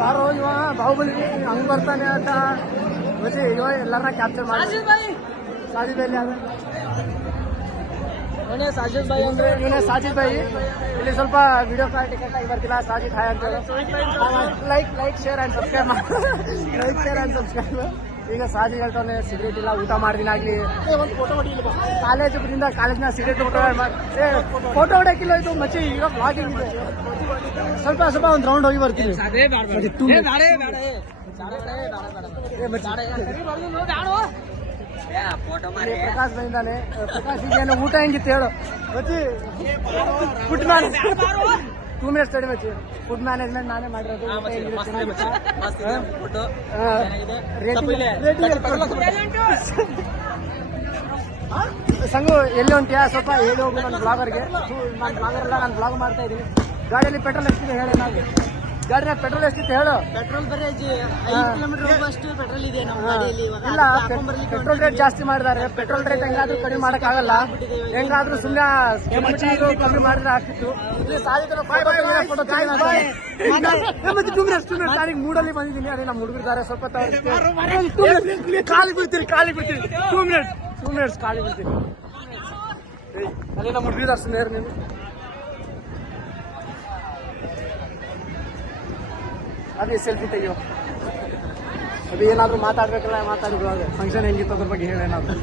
ಯಾರೋ ಇವ ಬಾಹುಬಲಿ ಹಂಗ್ ಬರ್ತಾನೆ ಅಂತ ಮತ್ತೆ ಇವ ಎಲ್ಲರನ್ನ ಕ್ಯಾಪ್ಚರ್ ಮಾಡಿ ಸಾಜಿದ್ ಭಾಯಿ ಇವನೇ ಸಾಜಿದ್ ಭಾಯಿ ಅಂದ್ರೆ ಇವನೇ ಸಾಜಿದ್ ಭಾಯಿ. ಇಲ್ಲಿ ಸ್ವಲ್ಪ ವಿಡಿಯೋ ಕ್ವಾಲಿಟಿ ಕೆಟ್ಟಾಗಿ ಬರ್ತಿಲ್ಲ. ಸಾಜಿದ್ ಹಾಯ್ ಅಂತ like share and subscribe like share and subscribe. ಈಗ ಸಾಜಿದ್ ಹೇಳ್ತಾನೆ ಸಿಗರೇಟ್ ಇಲ್ಲ, ಊಟ ಮಾಡ್ದಿನಾಗ್ಲಿ ಕಾಲೇಜ್ನ ಸಿಗರೇಟ್ ಫೋಟೋ ಹೊಡಕಿಲ್ಲ. ಇದು ಮಚ್ಚಿ ಈಗ ಬ್ಲಾಗಿಂಗ್ ಇದೆ. ಸ್ವಲ್ಪ ಒಂದು ರೌಂಡ್ ಹೋಗಿ ಬರ್ತೀನಿ. ಪ್ರಕಾಶ್ ಬಂದಿದ್ದಾನೆ. ಪ್ರಕಾಶ್ ಏನು ಊಟ ಹೆಂಗಿತ್ತು ಹೇಳು ಮಚ್ಚಿ? ಫುಡ್ ಮ್ಯಾನೇಜ್ 2 minutes ತಡಿ ಮಚ್ಚಿ. ಫುಡ್ ಮ್ಯಾನೇಜ್ಮೆಂಟ್ ನಾನೇ ಮಾಡಿರೋದು. ಸಂಗು ಎಲ್ಲಿ ಹೊಂಟಿಯಾ ಸ್ವಲ್ಪ ಹೇಳಿ ಹೋಗು ನನ್ನ ಬ್ಲಾಗರ್ಗೆ. ನಾನು ಬ್ಲಾಗರ್ ಅಲ್ಲ, ನಾನು ಬ್ಲಾಗ್ ಮಾಡ್ತಾ ಇದ್ದೀನಿ. ಗಾಡಿಯಲ್ಲಿ ಪೆಟ್ರೋಲ್ ಎಷ್ಟಿದೆ ಹೇಳಿ. ನಾವು ಗಾಡಿನ ಪೆಟ್ರೋಲ್ ಎಷ್ಟಿತ್ತು ಹೇಳು? ಪೆಟ್ರೋಲ್ ಬರೀ 5 ಕಿಲೋಮೀಟರ್ ಹೋಗುವಷ್ಟು ಪೆಟ್ರೋಲ್ ಇದೆ ನಮ್ಮ ಗಾಡಿಯಲ್ಲಿ. ಇಲ್ಲ, ಪೆಟ್ರೋಲ್ ರೇಟ್ ಜಾಸ್ತಿ ಮಾಡಿದ್ದಾರೆ. ಪೆಟ್ರೋಲ್ ರೇಟ್ ಹೆಂಗಾದ್ರೂ ಕಡಿಮೆ ಮಾಡಕ್ಕಾಗಲ್ಲ. ಹೆಂಗಾದ್ರೂ ಸುಮ್ಮನೆ ಕಮ್ಮಿ ಮಾಡಿದ್ರೆ ಆಗ್ತಿತ್ತು. ಮೂಡಲ್ಲಿ ಬಂದಿದ್ದೀನಿ. ಅದೇ ನಮ್ಮ ಹುಡುಗರಿದ್ದಾರೆ. ಸ್ವಲ್ಪ ಕಾಲಿ ಬಿಡ್ತೀನಿ 2 minutes ಕಾಲಿ ಬಿಡ್ತೀನಿ. ಅದೇ ನಮ್ಮ ಹುಡುಗರಿದ್ದಾರೆ. ಸುಮ್ಮನೆ ನೀವು ಅದೇ ಸೆಲ್ಫಿ ತೆಗಿಯೋ. ಅದು ಏನಾದ್ರು ಮಾತಾಡ್ಬೇಕಲ್ಲ, ಮಾತಾಡಿದ್ರು. ಅದು ಫಂಕ್ಷನ್ ಹೆಂಗಿತ್ತು ಅದ್ರ ಬಗ್ಗೆ ಹೇಳೇನಾದ್ರು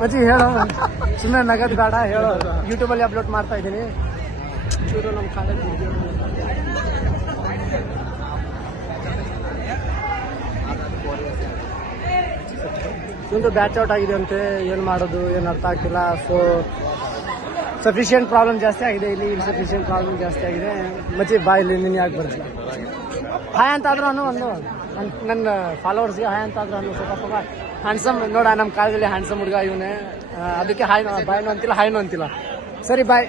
ಮಚ್ಚಿ ಹೇಳೋ. ಸುಮ್ಮನೆ ನಗದ್ ಬೇಡ ಹೇಳೋ. ಯೂಟ್ಯೂಬಲ್ಲಿ ಅಪ್ಲೋಡ್ ಮಾಡ್ತಾ ಇದ್ದೀನಿ. ಇವರು ನಮ್ಮ ಕಾಲೇಜ್ ಒಂದು ಬ್ಯಾಚ್ ಔಟ್ ಆಗಿದೆ ಅಂತೆ. ಏನು ಮಾಡೋದು ಏನು ಅರ್ಥ ಆಗ್ತಿಲ್ಲ. ಸೊ ಸಫಿಷಿಯೆಂಟ್ ಪ್ರಾಬ್ಲಮ್ ಜಾಸ್ತಿ ಆಗಿದೆ ಇಲ್ಲಿ. ಇನ್ಸಫಿಷಿಯೆಂಟ್ ಪ್ರಾಬ್ಲಮ್ ಜಾಸ್ತಿ ಆಗಿದೆ. ಮಚ್ಚಿ ಬಾ ಇಲ್ಲಿ ನೀನು ಯಾಕೆ ಬರ್ತೀನಿ. ಹಾಯ್ ಅಂತಾದ್ರು ಅನ್ನೋ ಒಂದು ನನ್ನ ಫಾಲೋವರ್ಸ್ಗೆ ಹಾಯ್ ಅಂತಾದ್ರು ಅನ್ನೋ. ಸ್ವಲ್ಪ ಹ್ಯಾಂಡ್ಸಮ್ ನೋಡ ನಮ್ಮ ಕಾಲದಲ್ಲಿ ಹ್ಯಾಂಡ್ಸಮ್ ಹುಡುಗ ಇವನೇ. ಅದಕ್ಕೆ ಬಾಯ್ನು ಅಂತಿಲ್ಲ, ಹಾಯ್ನು ಅಂತಿಲ್ಲ. ಸರಿ ಬಾಯ್.